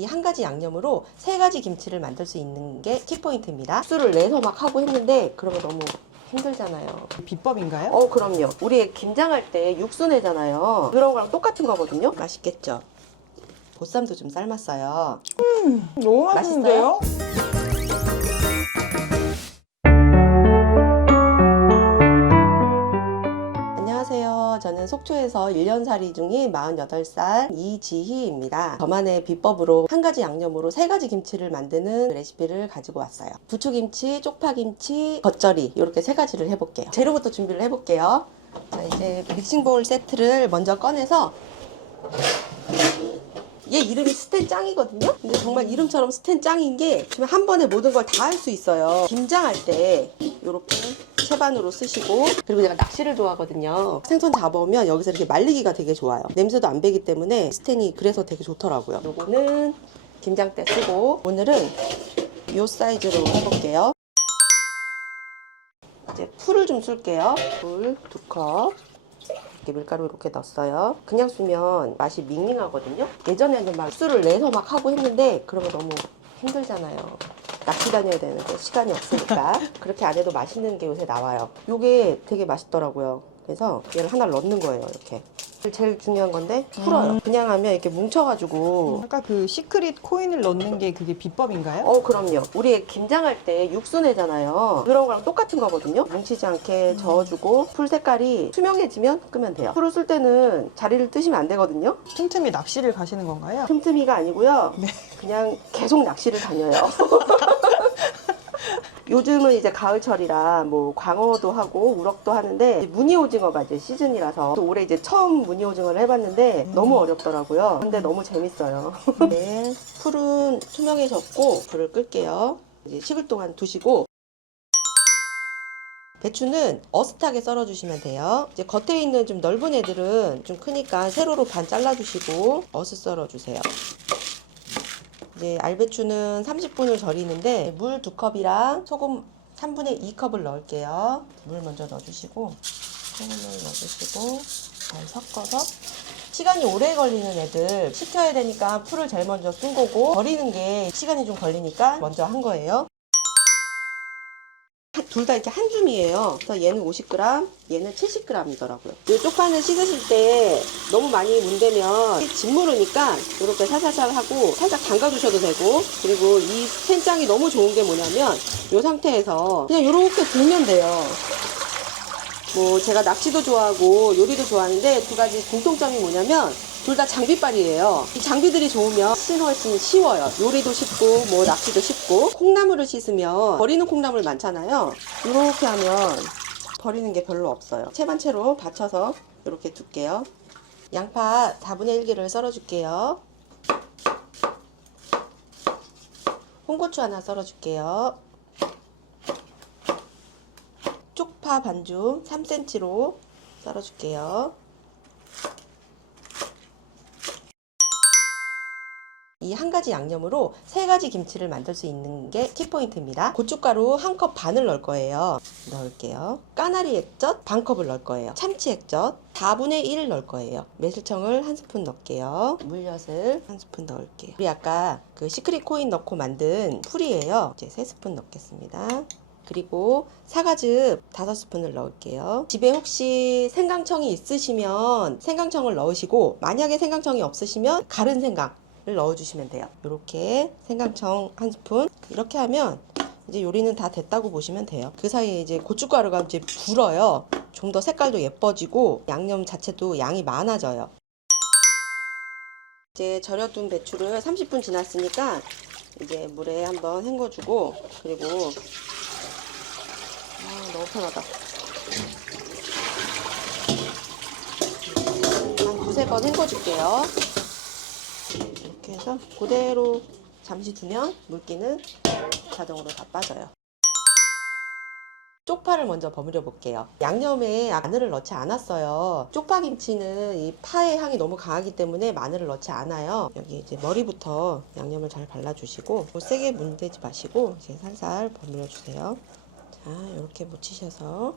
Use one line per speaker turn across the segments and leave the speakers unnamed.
이 한 가지 양념으로 세 가지 김치를 만들 수 있는 게 키포인트입니다. 육수를 내서 막 하고 했는데 그러면 너무 힘들잖아요.
비법인가요?
어, 그럼요. 우리 김장할 때 육수 내잖아요. 그런 거랑 똑같은 거거든요. 맛있겠죠? 보쌈도 좀 삶았어요.
너무 맛있는데요?
안녕하세요. 속초에서 1년 살이 중인 48살 이지희입니다. 저만의 비법으로 한 가지 양념으로 세 가지 김치를 만드는 레시피를 가지고 왔어요. 부추김치, 쪽파김치, 겉절이 이렇게 세 가지를 해볼게요. 재료부터 준비를 해볼게요. 자, 이제 믹싱볼 세트를 먼저 꺼내서 얘 이름이 스텐 짱이거든요. 근데 정말 이름처럼 스텐 짱인 게 지금 한 번에 모든 걸 다 할 수 있어요. 김장할 때 이렇게 채반으로 쓰시고 그리고 제가 낚시를 좋아하거든요. 생선 잡아오면 여기서 이렇게 말리기가 되게 좋아요. 냄새도 안 배기 때문에 스텐이 그래서 되게 좋더라고요. 요거는 김장 때 쓰고 오늘은 이 사이즈로 해볼게요. 이제 풀을 좀 쓸게요. 풀 두 컵. 이렇게 밀가루 이렇게 넣었어요. 그냥 쓰면 맛이 밍밍하거든요. 예전에는 막 술을 내서 막 하고 했는데 그러면 너무 힘들잖아요. 낚시 다녀야 되는데 시간이 없으니까 그렇게 안 해도 맛있는 게 요새 나와요. 이게 되게 맛있더라고요. 그래서 얘를 하나 넣는 거예요. 이렇게. 제일 중요한 건데 풀어요. 그냥 하면 이렇게 뭉쳐가지고
아까 그 시크릿 코인을 넣는 게 그게 비법인가요?
어, 그럼요. 우리 김장할 때 육수 내잖아요. 그런 거랑 똑같은 거거든요. 뭉치지 않게 저어주고 풀 색깔이 투명해지면 끄면 돼요. 풀을 쓸 때는 자리를 뜨시면 안 되거든요.
틈틈이 낚시를 가시는 건가요?
틈틈이가 아니고요. 그냥 계속 낚시를 다녀요. 요즘은 이제 가을철이라 뭐 광어도 하고 우럭도 하는데 무늬 오징어가 이제 시즌이라서 또 올해 이제 처음 무늬 오징어를 해봤는데 너무 어렵더라고요. 근데 너무 재밌어요. 네, 풀은 투명해졌고 불을 끌게요. 이제 식을 동안 두시고 배추는 어슷하게 썰어주시면 돼요. 이제 겉에 있는 좀 넓은 애들은 좀 크니까 세로로 반 잘라주시고 어슷 썰어주세요. 이제 알배추는 30분을 절이는데 물 2컵이랑 소금 3분의 2컵을 넣을게요. 물 먼저 넣어주시고 소금을 넣어주시고 잘 섞어서 시간이 오래 걸리는 애들 식혀야 되니까 풀을 제일 먼저 쓴 거고 절이는 게 시간이 좀 걸리니까 먼저 한 거예요. 둘 다 이렇게 한 줌이에요. 그래서 얘는 50g, 얘는 70g이더라고요. 이 쪽파는 씻으실 때 너무 많이 문대면 짓무르니까 이렇게 살살살 하고 살짝 담가주셔도 되고 그리고 이 스텐장이 너무 좋은 게 뭐냐면 이 상태에서 그냥 이렇게 들면 돼요. 뭐 제가 낚시도 좋아하고 요리도 좋아하는데 두 가지 공통점이 뭐냐면 둘 다 장비빨이에요. 이 장비들이 좋으면 훨씬 훨씬 쉬워요. 요리도 쉽고 뭐 낚시도 쉽고 콩나물을 씻으면 버리는 콩나물 많잖아요. 이렇게 하면 버리는 게 별로 없어요. 채반채로 받쳐서 이렇게 둘게요. 양파 4분의 1개를 썰어줄게요. 홍고추 하나 썰어줄게요. 쪽파 반죽 3cm로 썰어줄게요. 이 한 가지 양념으로 세 가지 김치를 만들 수 있는 게 키포인트입니다. 고춧가루 한 컵 반을 넣을 거예요. 넣을게요. 까나리 액젓 반 컵을 넣을 거예요. 참치 액젓 4분의 1 넣을 거예요. 매실청을 한 스푼 넣을게요. 물엿을 한 스푼 넣을게요. 우리 아까 그 시크릿 코인 넣고 만든 풀이에요. 이제 세 스푼 넣겠습니다. 그리고 사과즙 5스푼을 넣을게요. 집에 혹시 생강청이 있으시면 생강청을 넣으시고 만약에 생강청이 없으시면 가른 생강을 넣어주시면 돼요. 이렇게 생강청 한 스푼 이렇게 하면 이제 요리는 다 됐다고 보시면 돼요. 그 사이에 이제 고춧가루가 이제 불어요. 좀 더 색깔도 예뻐지고 양념 자체도 양이 많아져요. 이제 절여둔 배추를 30분 지났으니까 이제 물에 한번 헹궈주고 그리고 아, 너무 편하다. 한 두세 번 헹궈줄게요. 이렇게 해서 그대로 잠시 두면 물기는 자동으로 다 빠져요. 쪽파를 먼저 버무려 볼게요. 양념에 마늘을 넣지 않았어요. 쪽파 김치는 이 파의 향이 너무 강하기 때문에 마늘을 넣지 않아요. 여기 이제 머리부터 양념을 잘 발라주시고 뭐 세게 문대지 마시고 이제 살살 버무려 주세요. 자, 이렇게 묻히셔서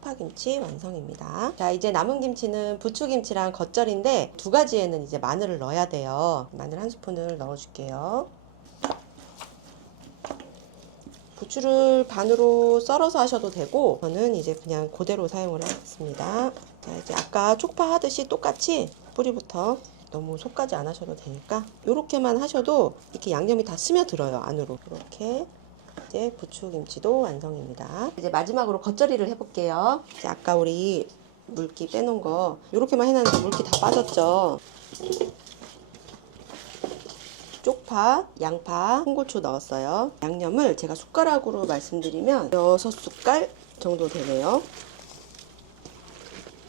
쪽파김치 완성입니다. 자, 이제 남은 김치는 부추김치랑 겉절인데 두 가지에는 이제 마늘을 넣어야 돼요. 마늘 한 스푼을 넣어줄게요. 부추를 반으로 썰어서 하셔도 되고 저는 이제 그냥 그대로 사용을 하겠습니다. 자, 이제 아까 쪽파 하듯이 똑같이 뿌리부터 너무 속까지 안 하셔도 되니까 이렇게만 하셔도 이렇게 양념이 다 스며들어요 안으로 이렇게 이제 부추김치도 완성입니다. 이제 마지막으로 겉절이를 해볼게요. 이제 아까 우리 물기 빼놓은 거 이렇게만 해놨는데 물기 다 빠졌죠. 쪽파, 양파, 홍고추 넣었어요. 양념을 제가 숟가락으로 말씀드리면 6숟갈 정도 되네요.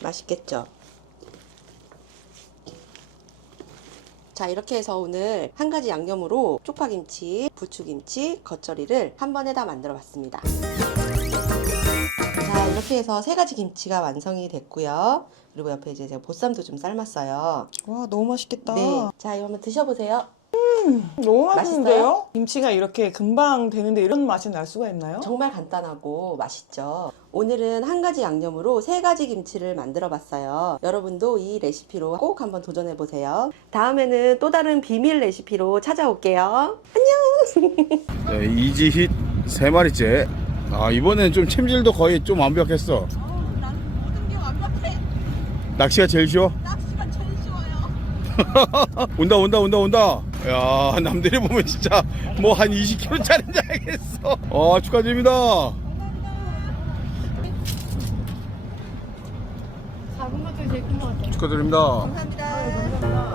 맛있겠죠? 자 이렇게 해서 오늘 한 가지 양념으로 쪽파김치, 부추김치, 겉절이를 한 번에 다 만들어 봤습니다. 자 이렇게 해서 세 가지 김치가 완성이 됐고요. 그리고 옆에 이제 제가 보쌈도 좀 삶았어요.
와 너무 맛있겠다.
네. 자 이거 한번 드셔보세요.
너무 맛있는데요?
맛있어요?
김치가 이렇게 금방 되는데 이런 맛이 날 수가 있나요?
정말 간단하고 맛있죠. 오늘은 한 가지 양념으로 세 가지 김치를 만들어 봤어요. 여러분도 이 레시피로 꼭 한번 도전해 보세요. 다음에는 또 다른 비밀 레시피로 찾아올게요.
네, 이지힛 세 마리째. 아 이번엔 좀 챔질도 거의 좀 완벽했어.
나는 모든 게 완벽해.
낚시가 제일 쉬워.
낚시가 제일 쉬워요.
온다 온다 온다 온다. 야 남들이 보면 진짜 뭐 한 20kg짜리인 줄 알겠어. 아 축하드립니다.
작은 것도 제일 큰 것 같아요.
축하드립니다.
감사합니다.